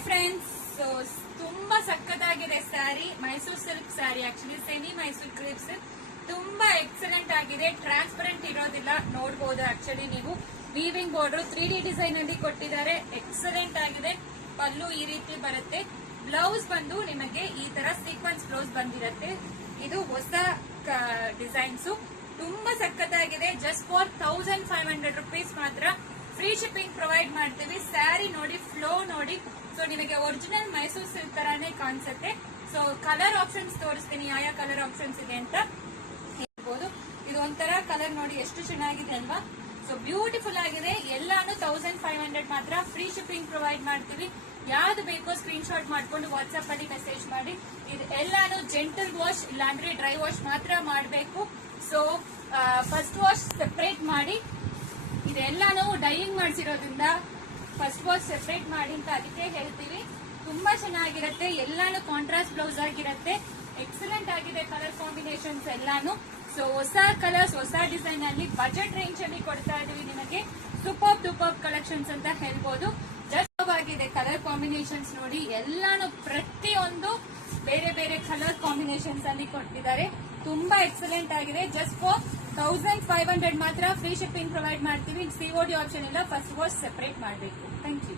Hi friends, ತುಂಬಾ ಸಕ್ಕತ್ತಾಗಿದೆ sari. Mysuru silk sari, actually semi Mysuru crepe silk. ತುಂಬಾ ಎಕ್ಸಲೆಂಟ್ ಆಗಿದೆ, ಟ್ರಾನ್ಸ್ಪರೆಂಟ್ ಇರೋದಿಲ್ಲ. ನೋಡಬಹುದು ಆಕ್ಚುಲಿ ನೀವು ವೀವಿಂಗ್ ಬಾರ್ಡರ್ 3D ಡಿಸೈನ್ ಅಲ್ಲಿ ಕೊಟ್ಟಿದ್ದಾರೆ. ಎಕ್ಸಲೆಂಟ್ ಆಗಿದೆ. ಪಲ್ಲು ಈ ರೀತಿ ಬರುತ್ತೆ. ಬ್ಲೌಸ್ ಬಂದು ನಿಮಗೆ ಈ ತರ ಸೀಕ್ವೆನ್ಸ್ ಬ್ಲೌಸ್ ಬಂದಿರುತ್ತೆ. ಇದು ಹೊಸ ಡಿಸೈನ್ಸ್, ತುಂಬಾ ಸಕ್ಕತ್ತಾಗಿದೆ. ಜಸ್ಟ್ ಫಾರ್ 1500 ರುಪೀಸ್ ಮಾತ್ರ. ಫ್ರೀ ಶಿಪ್ಪಿಂಗ್ ಪ್ರೊವೈಡ್ ಮಾಡ್ತೀವಿ. ಸ್ಯಾರಿ ನೋಡಿ, ಫ್ಲೋ ನೋಡಿ. ಸೊ ನಿಮಗೆ ಒರಿಜಿನಲ್ ಮೈಸೂರು ಸಿಲ್ಕ್ ತರಾನೇ ಕಾಣಿಸುತ್ತೆ. ಸೊ ಕಲರ್ ಆಪ್ಷನ್ಸ್ ತೋರಿಸ್ತೀನಿ, ಯಾವ ಕಲರ್ ಆಪ್ಷನ್ಸ್ ಇದೆ ಅಂತ ಹೇಳ್ಬೋದು. ಇದು ಒಂಥರ ಕಲರ್ ನೋಡಿ, ಎಷ್ಟು ಚೆನ್ನಾಗಿದೆ ಅಲ್ವಾ. ಸೊ ಬ್ಯೂಟಿಫುಲ್ ಆಗಿದೆ. ಎಲ್ಲಾನು 1500 ಮಾತ್ರ. ಫ್ರೀ ಶಿಪ್ಪಿಂಗ್ ಪ್ರೊವೈಡ್ ಮಾಡ್ತೀವಿ. ಯಾವ್ದು ಬೇಕೋ ಸ್ಕ್ರೀನ್ ಶಾಟ್ ಮಾಡ್ಕೊಂಡು ವಾಟ್ಸ್ಆಪ್ ಅಲ್ಲಿ ಮೆಸೇಜ್ ಮಾಡಿ. ಇದು ಎಲ್ಲಾನು ಜೆಂಟಲ್ ವಾಶ್ ಇಲ್ಲಾಂದ್ರೆ ಡ್ರೈ ವಾಶ್ ಮಾತ್ರ ಮಾಡಬೇಕು. ಸೊ ಫಸ್ಟ್ ವಾಶ್ ಸೆಪರೇಟ್ ಮಾಡಿ. ಇದೆಲ್ಲಾನು ಡೈಯಿಂಗ್ ಮಾಡಿಸಿರೋದ್ರಿಂದ ಫಸ್ಟ್ ವಾಶ್ ಸೆಪರೇಟ್ ಮಾಡಿ ಅಂತ ಅದಕ್ಕೆ ಹೇಳ್ತೀವಿ. ತುಂಬಾ ಚೆನ್ನಾಗಿರುತ್ತೆ. ಎಲ್ಲಾನು ಕಾಂಟ್ರಾಸ್ಟ್ ಬ್ಲೌಸ್ ಆಗಿರುತ್ತೆ. ಎಕ್ಸಲೆಂಟ್ ಆಗಿದೆ ಕಲರ್ ಕಾಂಬಿನೇಷನ್ಸ್ ಎಲ್ಲಾನು. ಸೊ ಹೊಸ ಕಲರ್ಸ್, ಹೊಸ ಡಿಸೈನ್ ಅಲ್ಲಿ ಬಜೆಟ್ ರೇಂಜ್ ಅಲ್ಲಿ ಕೊಡ್ತಾ ಇದೀವಿ ನಿಮಗೆ. ಸೂಪರ್ ಕಲೆಕ್ಷನ್ಸ್ ಅಂತ ಹೇಳ್ಬೋದು. ಜಸ್ಟ್ ಆಗಿದೆ ಕಲರ್ ಕಾಂಬಿನೇಷನ್ಸ್ ನೋಡಿ. ಎಲ್ಲಾನು ಪ್ರತಿಯೊಂದು ಬೇರೆ ಬೇರೆ ಕಲರ್ ಕಾಂಬಿನೇಷನ್ಸ್ ಅಲ್ಲಿ ಕೊಟ್ಟಿದ್ದಾರೆ. ತುಂಬಾ ಎಕ್ಸಲೆಂಟ್ ಆಗಿದೆ. ಜಸ್ಟ್ ಫಾರ್ 1500 ಮಾತ್ರ. ಫ್ರೀ ಶಿಪ್ಪಿಂಗ್ ಪ್ರೊವೈಡ್ ಮಾಡ್ತೀವಿ. COD ಆಪ್ಷನ್ ಇಲ್ಲ. ಫಸ್ಟ್ ವಾಶ್ ಸೆಪರೇಟ್ ಮಾಡಬೇಕು. Thank you.